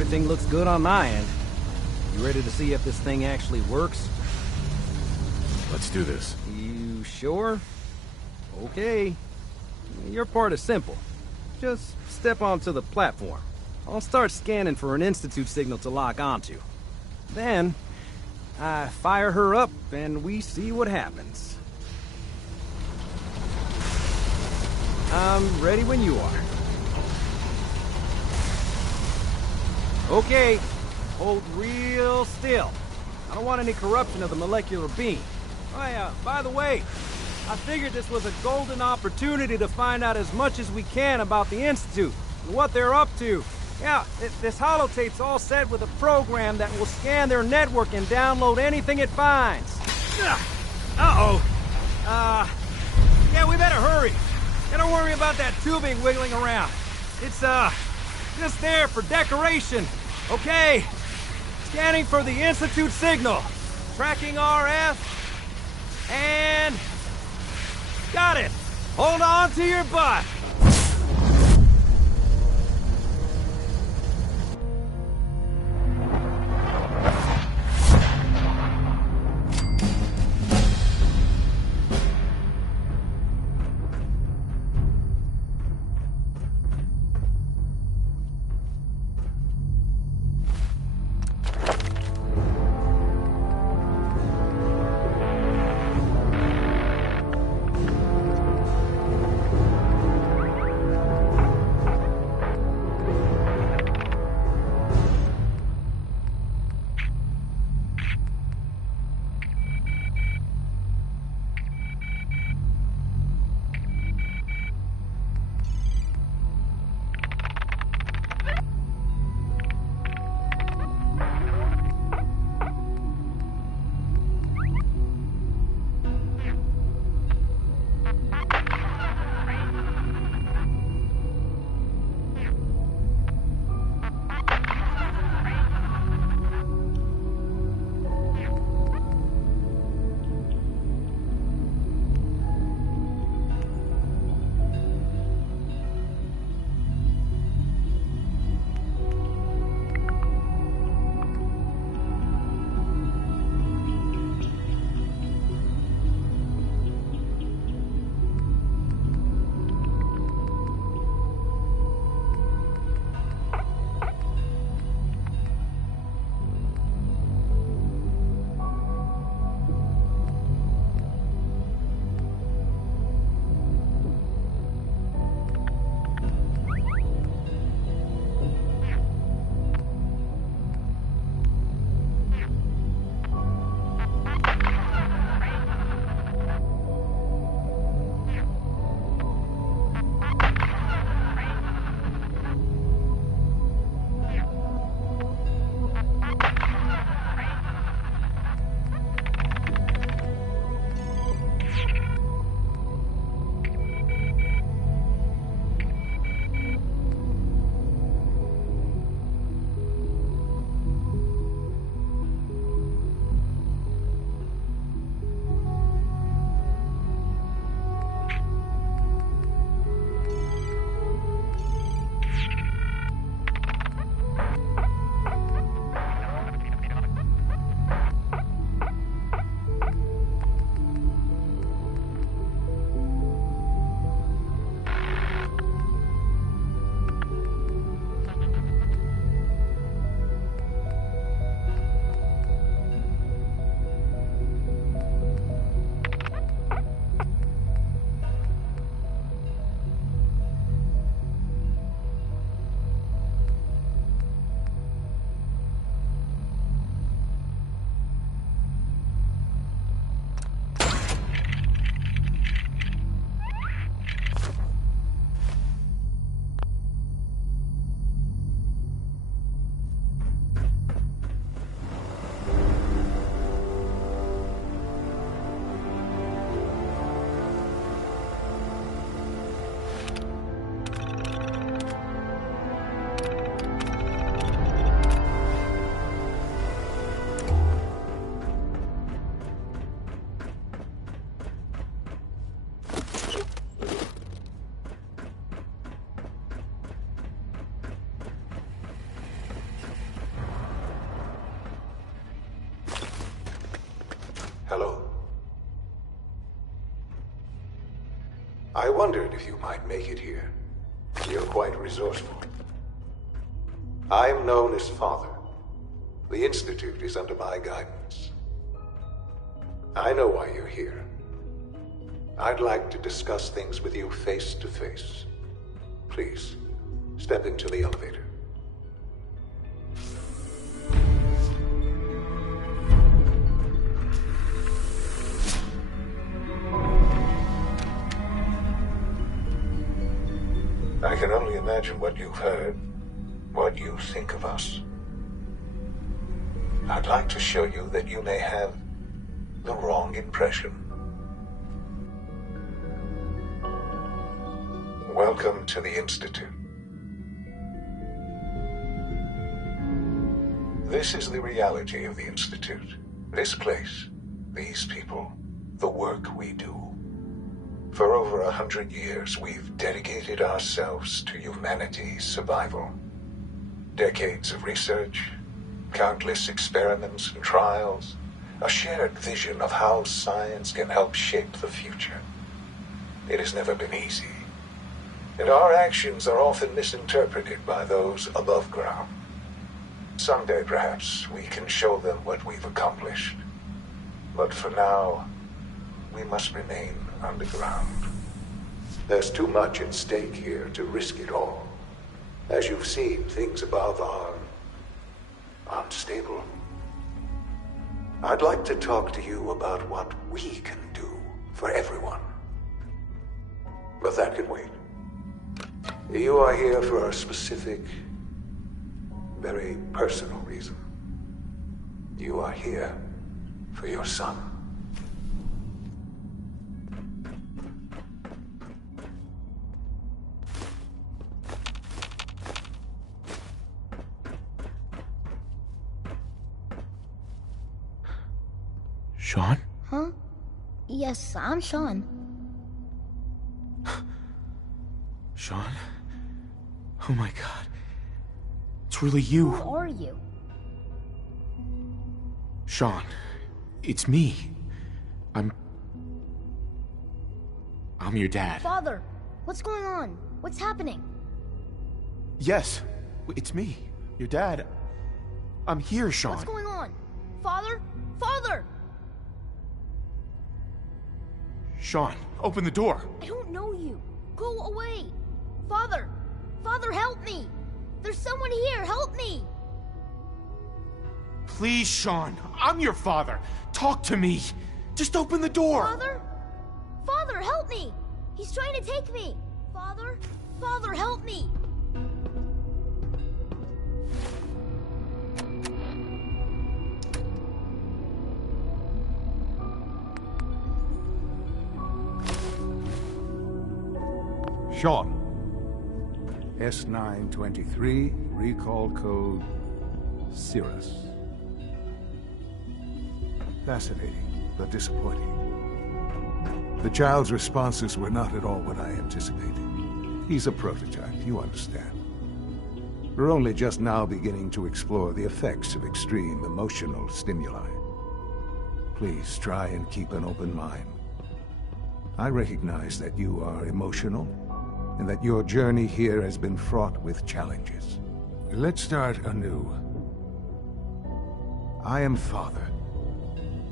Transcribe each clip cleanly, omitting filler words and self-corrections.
Everything looks good on my end. You ready to see if this thing actually works? Let's do this. You sure? Okay. Your part is simple. Just step onto the platform. I'll start scanning for an Institute signal to lock onto. Then, I fire her up and we see what happens. I'm ready when you are. Okay, hold real still. I don't want any corruption of the molecular beam. Oh, by the way, I figured this was a golden opportunity to find out as much as we can about the Institute and what they're up to. Yeah, this holotape's all set with a program that will scan their network and download anything it finds. Uh-oh. Yeah, we better hurry. And don't worry about that tubing wiggling around. It's, just there for decoration. Okay. Scanning for the Institute signal. Tracking RF. And... got it. Hold on to your butt. I wondered if you might make it here. You're quite resourceful. I'm known as Father. The Institute is under my guidance. I know why you're here. I'd like to discuss things with you face to face. Please, step into the elevator. I can only imagine what you've heard, what you think of us. I'd like to show you that you may have the wrong impression. Welcome to the Institute. This is the reality of the Institute. This place, these people, the work we do. For over 100 years, we've dedicated ourselves to humanity's survival. Decades of research, countless experiments and trials, a shared vision of how science can help shape the future. It has never been easy, and our actions are often misinterpreted by those above ground. Someday, perhaps, we can show them what we've accomplished. But for now, we must remain underground. There's too much at stake here to risk it all. As you've seen, things above are unstable. I'd like to talk to you about what we can do for everyone. But that can wait. You are here for a specific, very personal reason. You are here for your son. Sean? Huh? Yes, I'm Sean. Sean? Oh my god. It's really you. Who are you? Sean, it's me. I'm your dad. Father, what's going on? What's happening? Yes, it's me. Your dad. I'm here, Sean. What's going on? Father? Father! Sean, open the door. I don't know you. Go away. Father! Father, help me! There's someone here, help me! Please, Sean. I'm your father. Talk to me. Just open the door. Father? Father, help me! He's trying to take me! Father? Father, help me! Sean. S923, recall code Cirrus. Fascinating, but disappointing. The child's responses were not at all what I anticipated. He's a prototype, you understand. We're only just now beginning to explore the effects of extreme emotional stimuli. Please try and keep an open mind. I recognize that you are emotional, and that your journey here has been fraught with challenges. Let's start anew. I am Father.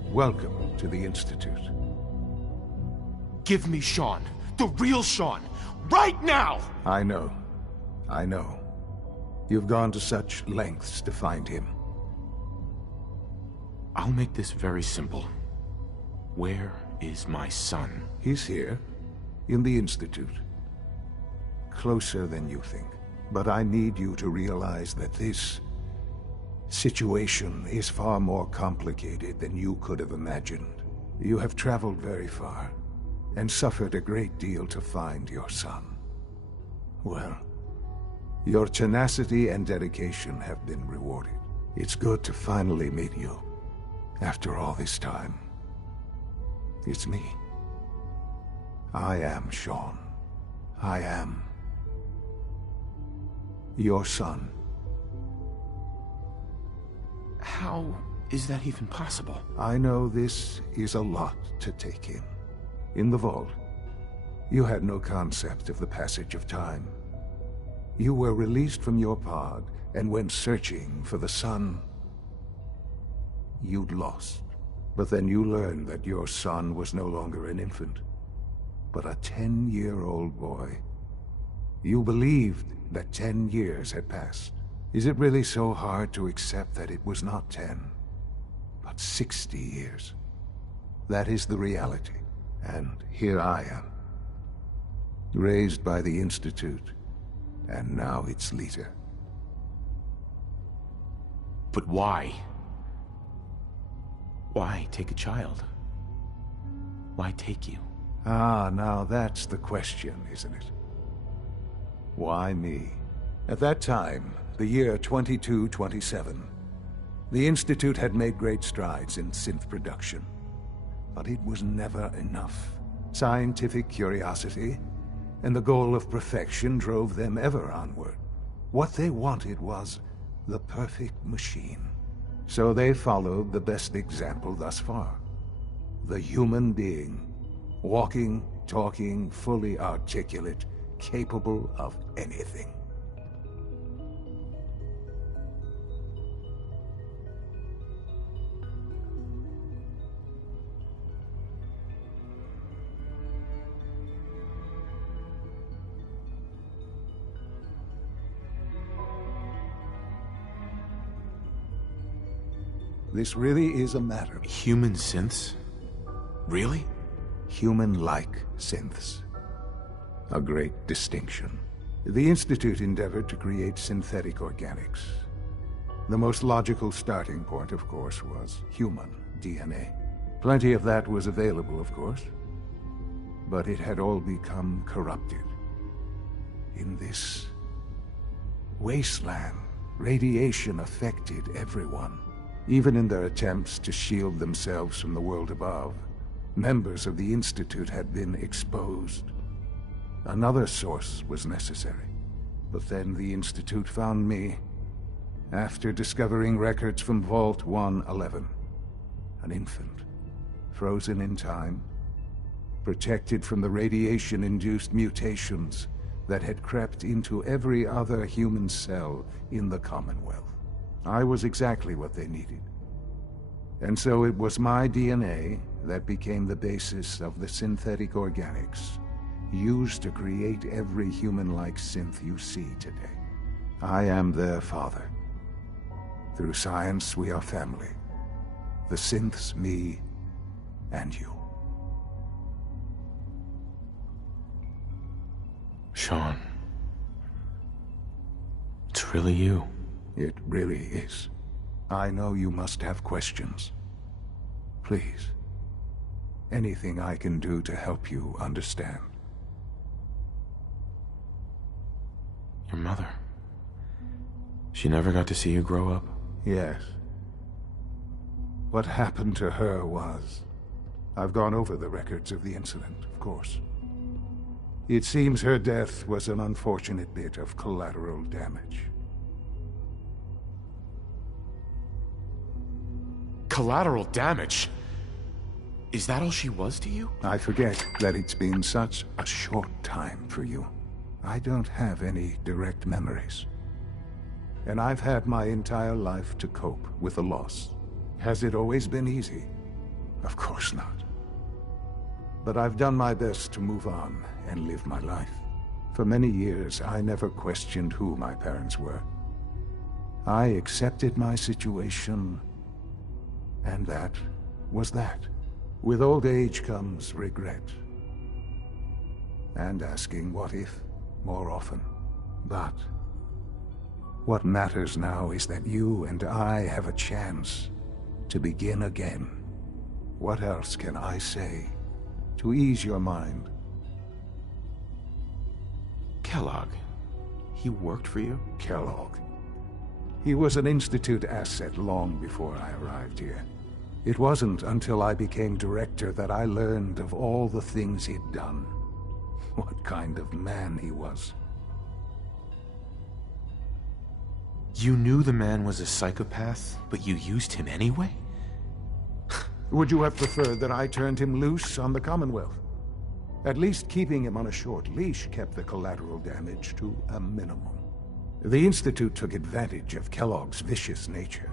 Welcome to the Institute. Give me Sean. The real Sean. Right now! I know. I know. You've gone to such lengths to find him. I'll make this very simple. Where is my son? He's here, in the Institute. Closer than you think. But I need you to realize that this situation is far more complicated than you could have imagined. You have traveled very far, and suffered a great deal to find your son. Well, your tenacity and dedication have been rewarded. It's good to finally meet you, after all this time. It's me. I am Sean. I am your son. How is that even possible? I know this is a lot to take in. In the vault, You had no concept of the passage of time. You were released from your pod and went searching for the sun you'd lost. But then you learned that your son was no longer an infant, but a 10-year-old boy. You believed that 10 years had passed. Is it really so hard to accept that it was not 10, but 60 years? That is the reality, and here I am. Raised by the Institute, and now its leader. But why? Why take a child? Why take you? Ah, now that's the question, isn't it? Why me? At that time, the year 2227, the Institute had made great strides in synth production. But it was never enough. Scientific curiosity and the goal of perfection drove them ever onward. What they wanted was the perfect machine. So they followed the best example thus far. The human being. Walking, talking, fully articulate, capable of anything. This really is a matter. Human synths? Really? Human-like synths. A great distinction. The Institute endeavored to create synthetic organics. The most logical starting point, of course, was human DNA. Plenty of that was available, of course. But it had all become corrupted. In this wasteland, radiation affected everyone. Even in their attempts to shield themselves from the world above, members of the Institute had been exposed. Another source was necessary. But then the Institute found me, after discovering records from Vault 111. An infant, frozen in time, protected from the radiation-induced mutations that had crept into every other human cell in the Commonwealth. I was exactly what they needed. And so it was my DNA that became the basis of the synthetic organics used to create every human-like synth you see today. I am their father. Through science, we are family. The synths, me, and you. Sean. It's really you. It really is. I know you must have questions. Please. Anything I can do to help you understand. Your mother. She never got to see you grow up? Yes. What happened to her was... I've gone over the records of the incident, of course. It seems her death was an unfortunate bit of collateral damage. Collateral damage? Is that all she was to you? I forget that it's been such a short time for you. I don't have any direct memories. And I've had my entire life to cope with the loss. Has it always been easy? Of course not. But I've done my best to move on and live my life. For many years, I never questioned who my parents were. I accepted my situation, and that was that. With old age comes regret. And asking what if more often. But what matters now is that you and I have a chance to begin again. What else can I say to ease your mind? Kellogg. He worked for you? Kellogg. He was an Institute asset long before I arrived here. It wasn't until I became director that I learned of all the things he'd done. What kind of man he was. You knew the man was a psychopath, but you used him anyway? Would you have preferred that I turned him loose on the Commonwealth? At least keeping him on a short leash kept the collateral damage to a minimum. The Institute took advantage of Kellogg's vicious nature.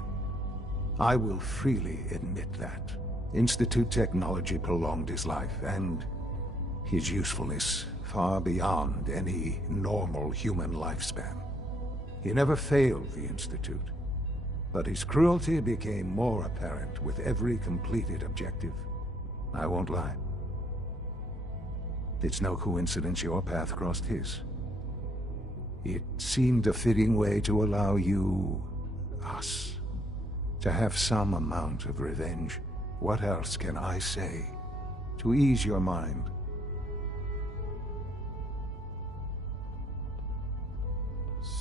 I will freely admit that. Institute technology prolonged his life, and his usefulness far beyond any normal human lifespan. He never failed the Institute, but his cruelty became more apparent with every completed objective. I won't lie. It's no coincidence your path crossed his. It seemed a fitting way to allow you, us, to have some amount of revenge. What else can I say to ease your mind?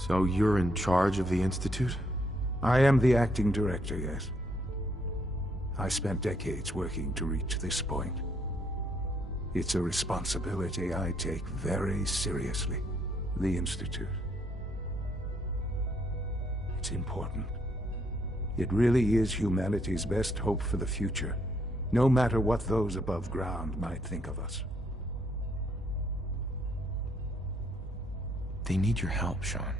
So you're in charge of the Institute? I am the acting director, yes. I spent decades working to reach this point. It's a responsibility I take very seriously. The Institute. It's important. It really is humanity's best hope for the future, no matter what those above ground might think of us. They need your help, Sean.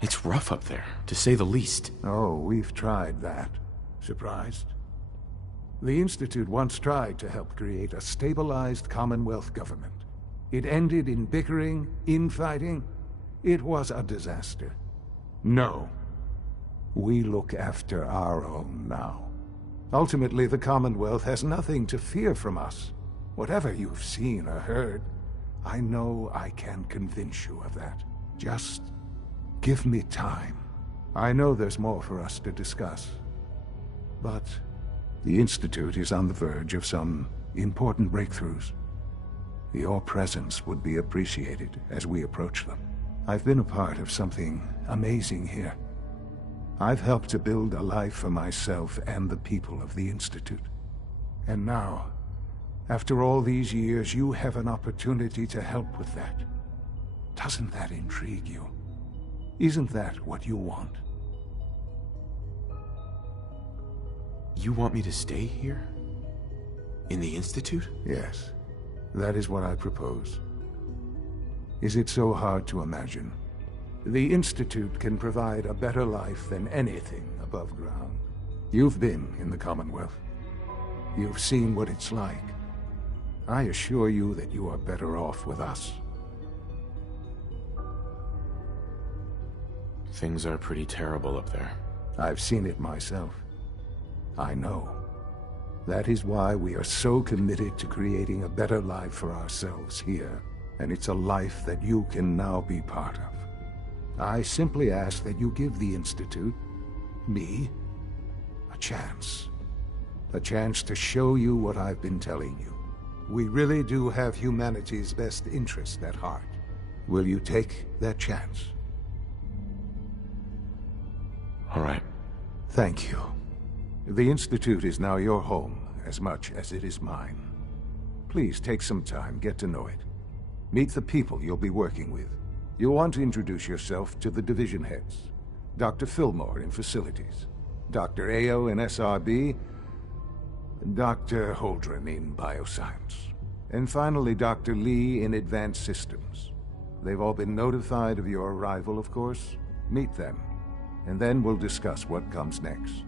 It's rough up there, to say the least. Oh, we've tried that. Surprised? The Institute once tried to help create a stabilized Commonwealth government. It ended in bickering, infighting. It was a disaster. No. We look after our own now. Ultimately, the Commonwealth has nothing to fear from us. Whatever you've seen or heard, I know I can convince you of that. Just give me time. I know there's more for us to discuss. But the Institute is on the verge of some important breakthroughs. Your presence would be appreciated as we approach them. I've been a part of something amazing here. I've helped to build a life for myself and the people of the Institute. And now, after all these years, you have an opportunity to help with that. Doesn't that intrigue you? Isn't that what you want? You want me to stay here? In the Institute? Yes. That is what I propose. Is it so hard to imagine? The Institute can provide a better life than anything above ground. You've been in the Commonwealth. You've seen what it's like. I assure you that you are better off with us. Things are pretty terrible up there. I've seen it myself. I know. That is why we are so committed to creating a better life for ourselves here. And it's a life that you can now be part of. I simply ask that you give the Institute, me, a chance. A chance to show you what I've been telling you. We really do have humanity's best interest at heart. Will you take that chance? All right. Thank you. The Institute is now your home, as much as it is mine. Please take some time, get to know it. Meet the people you'll be working with. You'll want to introduce yourself to the division heads. Dr. Fillmore in Facilities, Dr. Ayo in SRB, Dr. Holdren in Bioscience, and finally Dr. Lee in Advanced Systems. They've all been notified of your arrival, of course. Meet them, and then we'll discuss what comes next.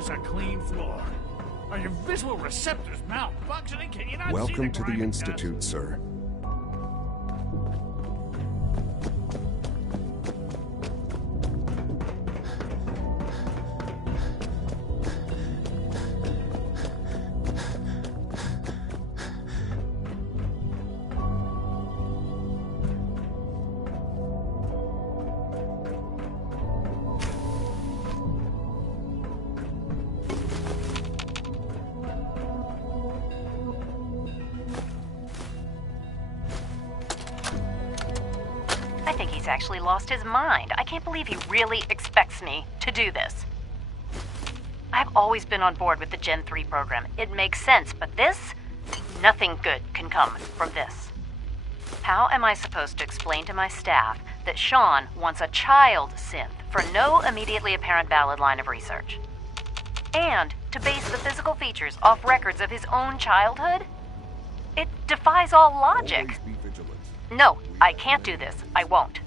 this a clean floor? Are your visual receptors malfunctioning? Can you not see Welcome to the grinding Institute, dust? sir. I think he's actually lost his mind. I can't believe he really expects me to do this. I've always been on board with the Gen 3 program. It makes sense, but this? Nothing good can come from this. How am I supposed to explain to my staff that Sean wants a child synth for no immediately apparent valid line of research? And to base the physical features off records of his own childhood? It defies all logic. Always be vigilant. No, I can't do this. I won't.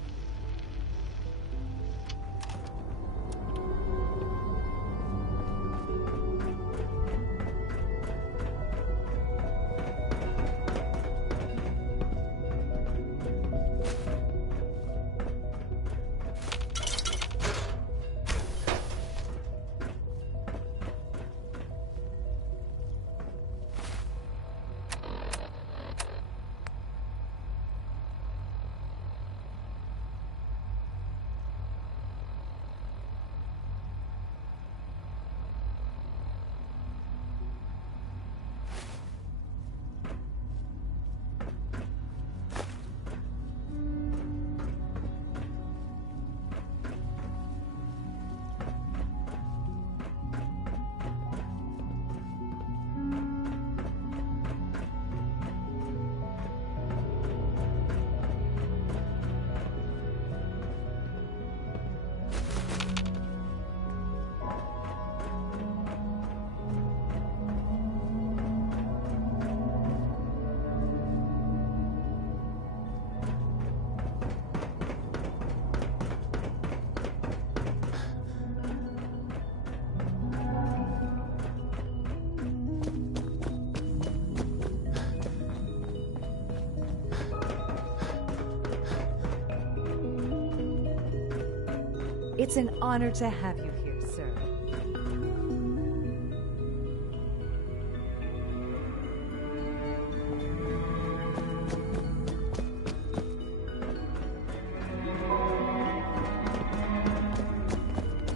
It's an honor to have you here, sir.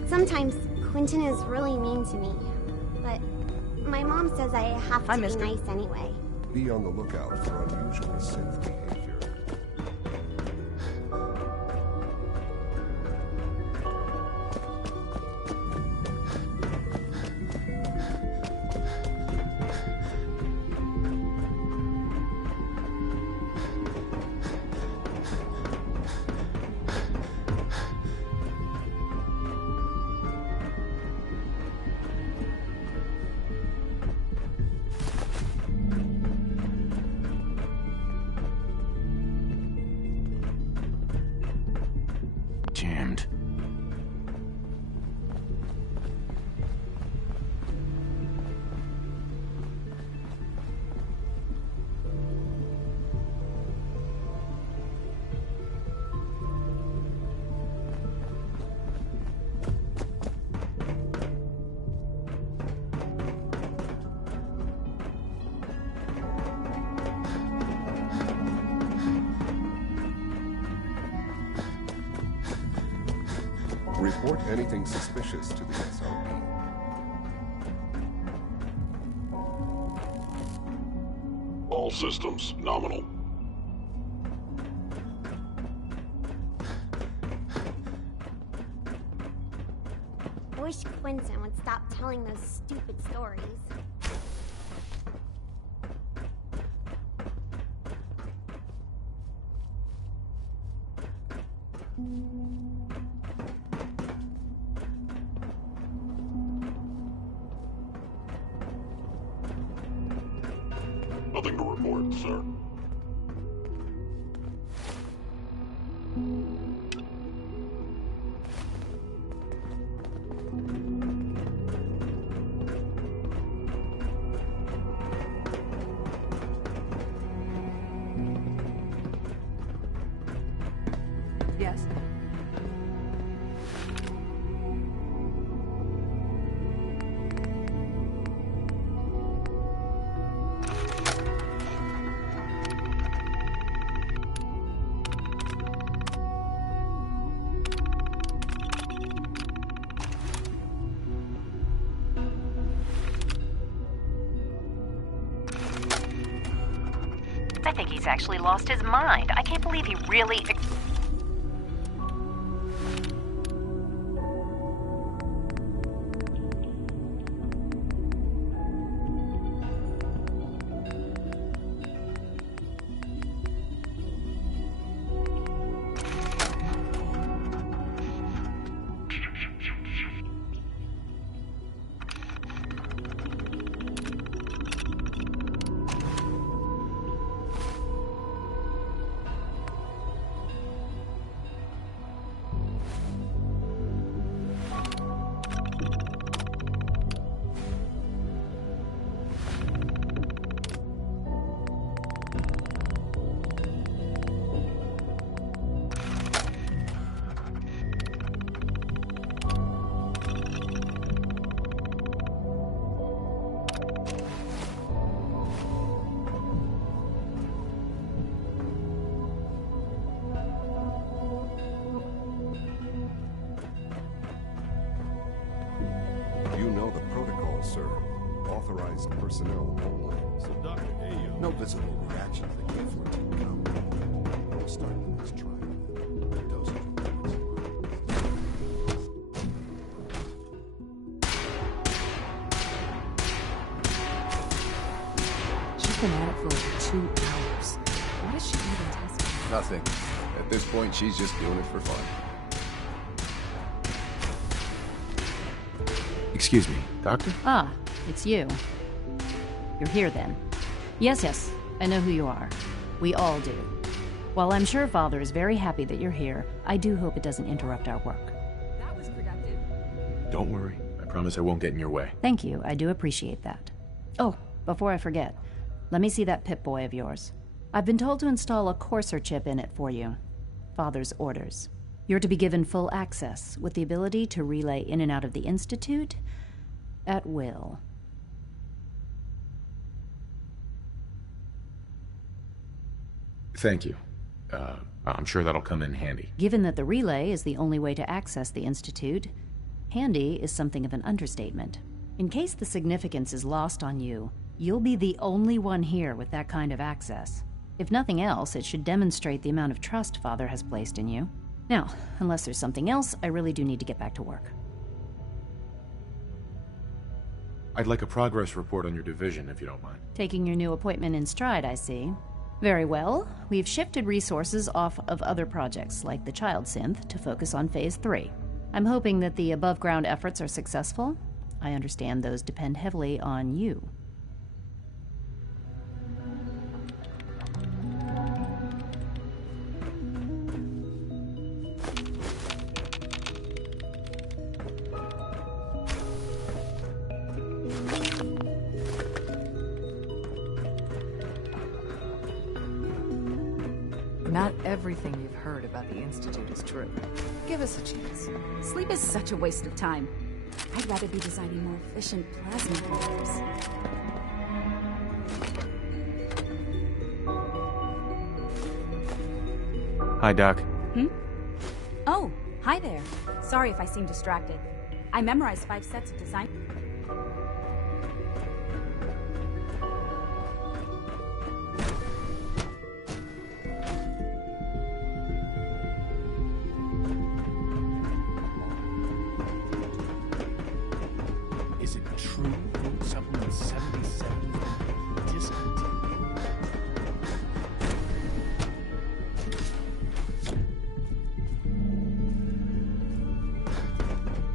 Sometimes Quentin is really mean to me, but my mom says I have to be nice anyway. Be on the lookout for unusual synth behavior. Jammed. Report anything suspicious to the SRP. All systems nominal. I wish Quentin would stop telling those stupid stories. Nothing to report, sir. I think he's actually lost his mind. I can't believe he really... You know the protocol, sir. Authorized personnel only. So, Dr. Ayo. No visible reaction to the K-14 compound. We'll start the next trial. The dosage She's been at it for over 2 hours. What is she even testing? Nothing. At this point, she's just doing it for fun. Excuse me, Doctor? Ah, it's you. You're here then. Yes, I know who you are. We all do. While I'm sure Father is very happy that you're here, I do hope it doesn't interrupt our work. That was productive. Don't worry. I promise I won't get in your way. Thank you, I do appreciate that. Oh, before I forget, let me see that Pip-Boy of yours. I've been told to install a Courser chip in it for you. Father's orders. You're to be given full access, with the ability to relay in and out of the Institute at will. Thank you. I'm sure that'll come in handy. Given that the relay is the only way to access the Institute, handy is something of an understatement. In case the significance is lost on you, you'll be the only one here with that kind of access. If nothing else, it should demonstrate the amount of trust Father has placed in you. Now, unless there's something else, I really do need to get back to work. I'd like a progress report on your division, if you don't mind. Taking your new appointment in stride, I see. Very well. We've shifted resources off of other projects, like the Child Synth, to focus on Phase 3. I'm hoping that the above-ground efforts are successful. I understand those depend heavily on you. Not everything you've heard about the Institute is true. Give us a chance. Sleep is such a waste of time. I'd rather be designing more efficient plasma filters. Hi, Doc. Oh, hi there. Sorry if I seem distracted. I memorized 5 sets of design. Is it true food supplement 77 discontinued?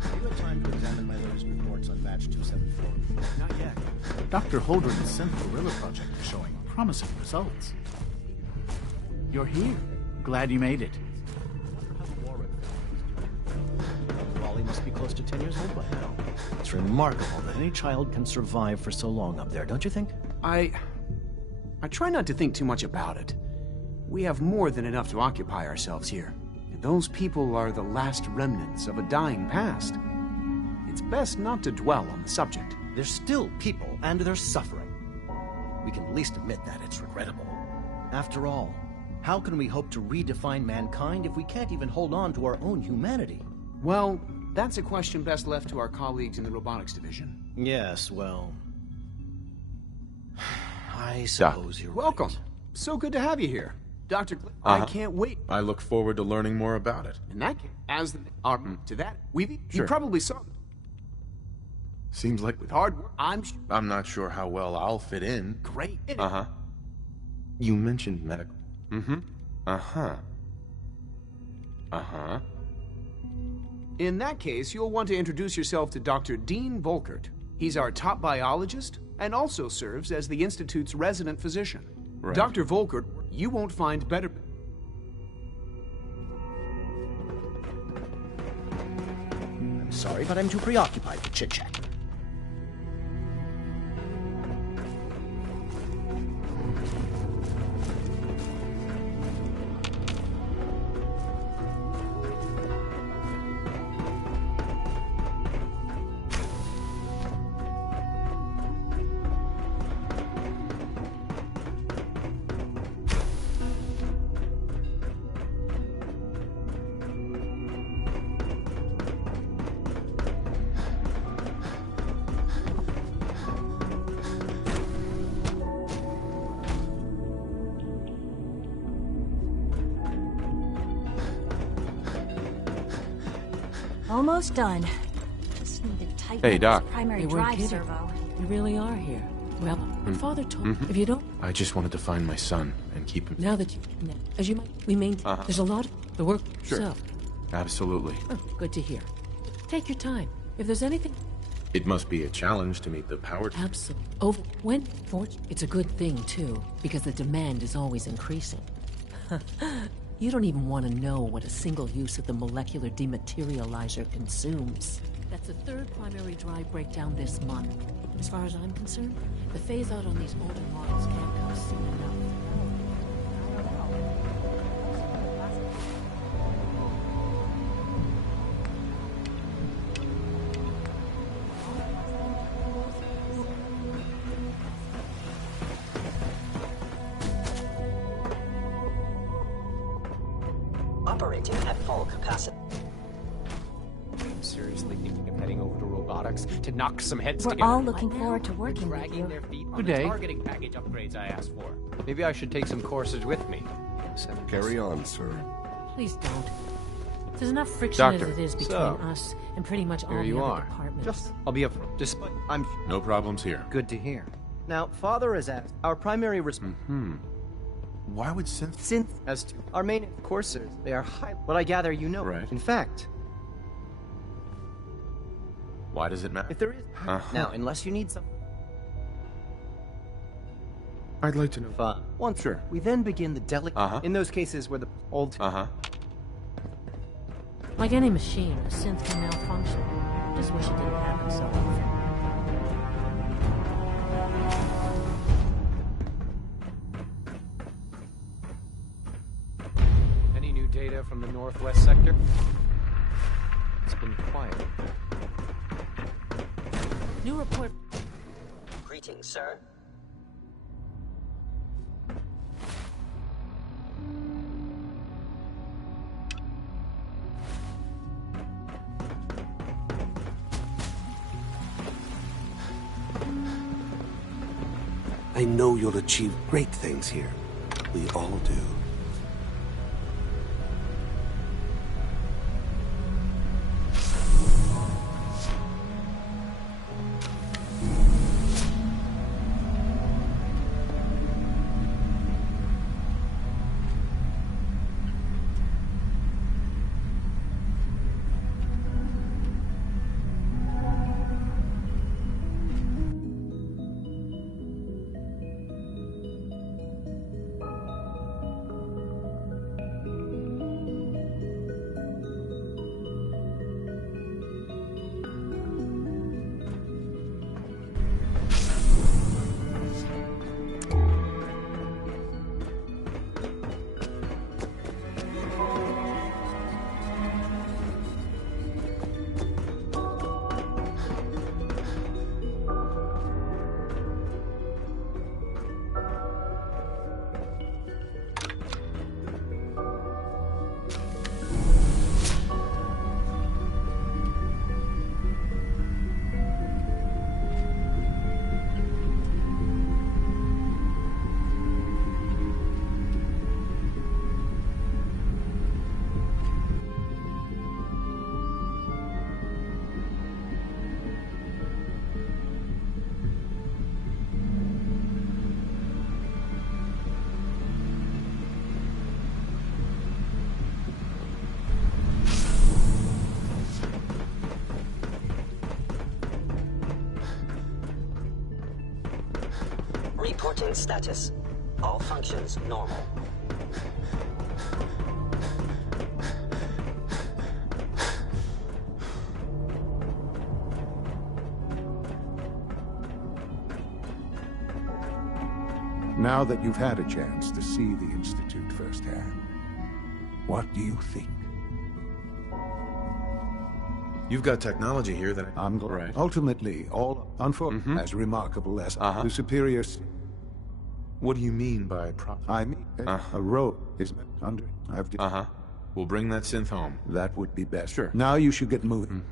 Have you had time to examine my latest reports on batch 274? Not yet. Dr. Holdren and Synth Gorilla Project are showing promising results. You're here. Glad you made it. Wally must be close to 10 years old by now. It's remarkable that any child can survive for so long up there, don't you think? I try not to think too much about it. We have more than enough to occupy ourselves here. And those people are the last remnants of a dying past. It's best not to dwell on the subject. They're still people, and they're suffering. We can at least admit that it's regrettable. After all, how can we hope to redefine mankind if we can't even hold on to our own humanity? Well, that's a question best left to our colleagues in the robotics division. Yes, well... I suppose you're welcome. right. So good to have you here. Dr. I can't wait. I look forward to learning more about it. In that case, as to that, you Sure. probably saw. Seems like With hard work, I'm not sure how well I'll fit in. great. You mentioned medical. In that case, you'll want to introduce yourself to Dr. Dean Volkert. He's our top biologist and also serves as the Institute's resident physician. Right. Dr. Volkert, you won't find better... I'm sorry, but I'm too preoccupied with chit-chat. Almost done. Just need to tighten Hey, up Doc. this primary You weren't drive kidding. servo. You really are here. Well, Father told if you don't, I just wanted to find my son and keep him. now that you, as you might, we mean, there's a lot of the work Sure. yourself. Absolutely. Oh, good to hear. Take your time. If there's anything, It must be a challenge to meet the power. absolutely. When, it's a good thing too, because the demand is always increasing. You don't even want to know what a single use of the molecular dematerializer consumes. That's the third primary drive breakdown this month. As far as I'm concerned, the phase-out on these older models can't come soon enough. Operating at full capacity. I'm seriously thinking of heading over to robotics to knock some heads We're together. all looking forward to working with Dragging you. their feet on Good the day. targeting package upgrades I asked for. Maybe I should take some courses with me. Carry on, sir. Please don't. There's enough friction Doctor, as it is between so, us and pretty much all Here the you other are. departments. I'll be upfront. Despite I'm No problems here. good to hear. Now, Father is asked our primary Why would synth? synth as to our main courses. They are high. But I gather you know. Right. In fact, Why does it matter? if there is now, unless you need some I'd like to know. fun. Once we then begin the delicate. In those cases where the old Like any machine, a synth can malfunction. Just wish it didn't happen so often. Any new data from the northwest sector? It's been quiet. New report. Greetings, sir. I know you'll achieve great things here. We all do. Reporting status. All functions normal. Now that you've had a chance to see the Institute firsthand, what do you think? You've got technology here that I'm glad. Ultimately, all as remarkable as the superiors. What do you mean by I mean, a road is under. We'll bring that synth home. That would be best. Sure. Now you should get moving.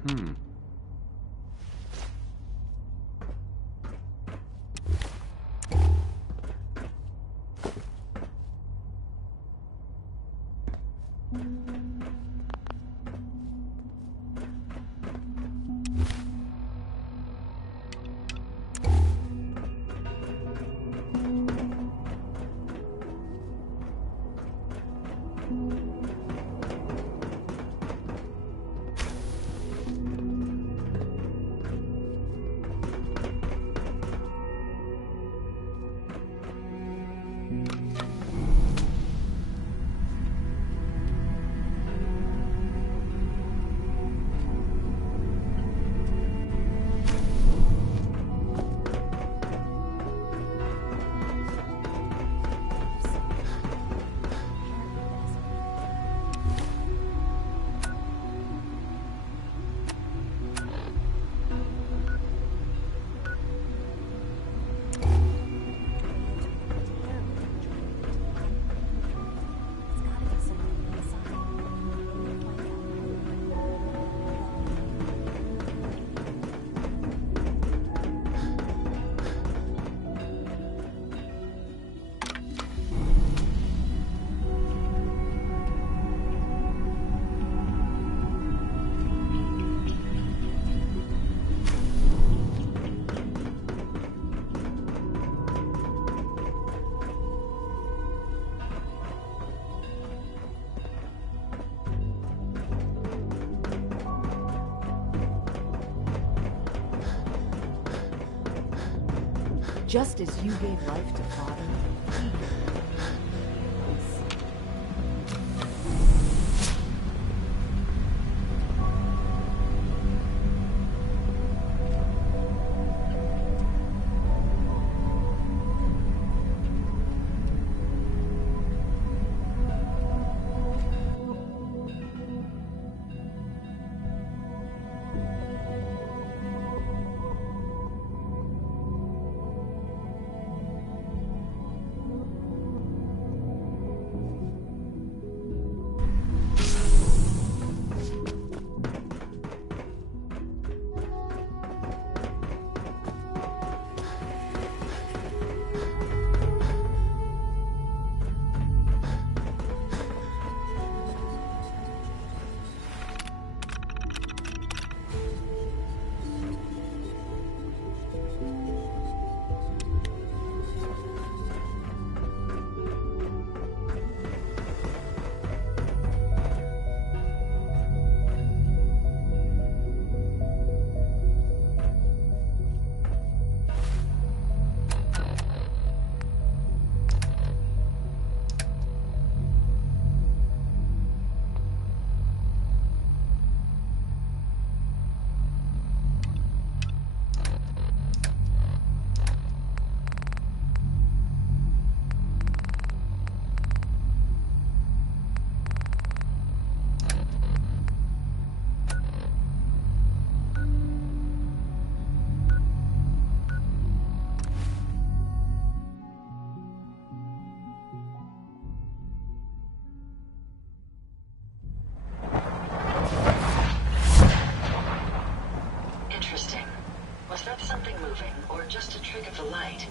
Just as you gave life to Father, Interesting. Was that something moving, or just a trick of the light?